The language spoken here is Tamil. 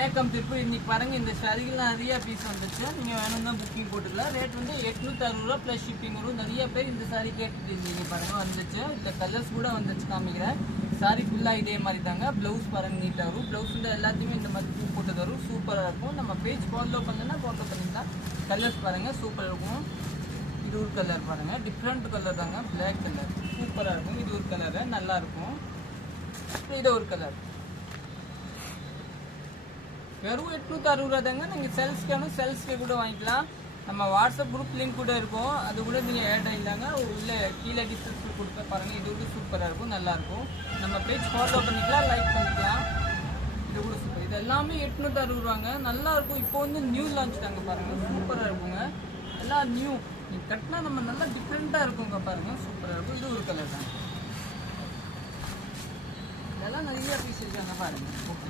வணக்கம் திருப்பூர். இன்னைக்கு பாருங்க இந்த சாரிகள்லாம் நிறைய பீஸ் வந்துச்சு. நீங்க வேணும்னா புக்கிங் போட்டுக்கலாம். ரேட் வந்து 860 ரூபா ப்ளஸ் ஷிப்பிங் வரும். நிறைய பேர் இந்த சாரி கேட்டுட்டு இருந்தீங்க பாருங்க, வந்துச்சு. இந்த கலர்ஸ் கூட வந்துச்சு, காமிக்கிறேன். சாரி ஃபுல்லாக இதே மாதிரி தாங்க. ப்ளவுஸ் பாருங்க நீட்டாக வரும். ப்ளவுஸ் வந்து எல்லாத்தையுமே இந்த மாதிரி பூ போட்டு வரும். சூப்பராக இருக்கும். நம்ம பேஜ் ஃபாலோ பண்ணலன்னா ஃபாலோ பண்ணிக்கலாம். கலர்ஸ் பாருங்க சூப்பராக இருக்கும். இது ஒரு கலர் பாருங்க, டிஃப்ரெண்ட் கலர் தாங்க, பிளாக் கலர் சூப்பராக இருக்கும். இது ஒரு கலரு நல்லா இருக்கும். இது ஒரு கலர் வெறும் 860 ரூபா தாங்க. நீங்கள் செல்ஸ்க்கானும் செல்ஸ்க்கு கூட வாங்கிக்கலாம். நம்ம வாட்ஸ்அப் குரூப் லிங்க் கூட இருக்கும், அது கூட நீங்கள் ஆட் ஆகிட்டாங்க. உள்ள கீழே டிஸ்கிரிப்ஷன் கொடுக்க பாருங்கள். இது கூட சூப்பராக இருக்கும், நல்லாயிருக்கும். நம்ம பேஜ் ஃபாலோ பண்ணிக்கலாம், லைக் பண்ணிக்கலாம். இது கூட சூப்பர். இது எல்லாமே 860 ரூபாங்க, நல்லாயிருக்கும். இப்போ வந்து நியூ லான்ச் தாங்க பாருங்கள், சூப்பராக இருக்குங்க. எல்லாம் நியூ. நீங்கள் கட்டினா நம்ம நல்லா டிஃப்ரெண்ட்டாக இருக்குங்க பாருங்கள், சூப்பராக இருக்கும். இது ஒரு கலர் தான். இதெல்லாம் நிறைய பீஸ் இருக்காங்க பாருங்கள். ஓகே.